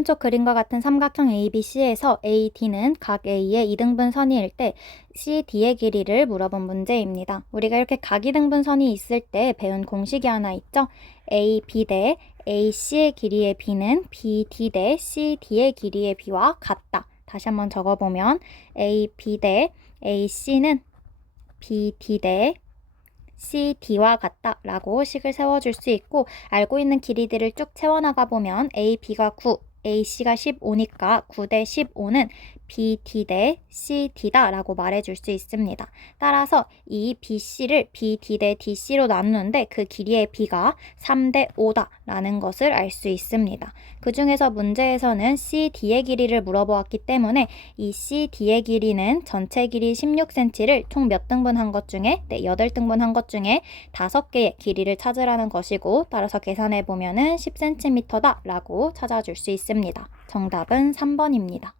오른쪽 그림과 같은 삼각형 ABC에서 AD는 각 A의 이등분 선이일 때 CD의 길이를 물어본 문제입니다. 우리가 이렇게 각 이등분 선이 있을 때 배운 공식이 하나 있죠. AB 대 AC의 길이의 B는 BD 대 CD의 길이의 B와 같다. 다시 한번 적어보면 AB 대 AC는 BD 대 CD와 같다 라고 식을 세워줄 수 있고 알고 있는 길이들을 쭉 채워나가 보면 AB가 9, AC가 15니까 9대 15는 BD 대 CD다 라고 말해줄 수 있습니다. 따라서 이 BC를 BD 대 DC로 나누는데 그 길이의 B가 3대 5다 라는 것을 알 수 있습니다. 그 중에서 문제에서는 CD의 길이를 물어보았기 때문에 이 CD의 길이는 전체 길이 16cm를 총 몇 등분한 것 중에 네, 8등분 한 것 중에 5개의 길이를 찾으라는 것이고 따라서 계산해 보면은 10cm다 라고 찾아줄 수 있습니다. 정답은 3번입니다.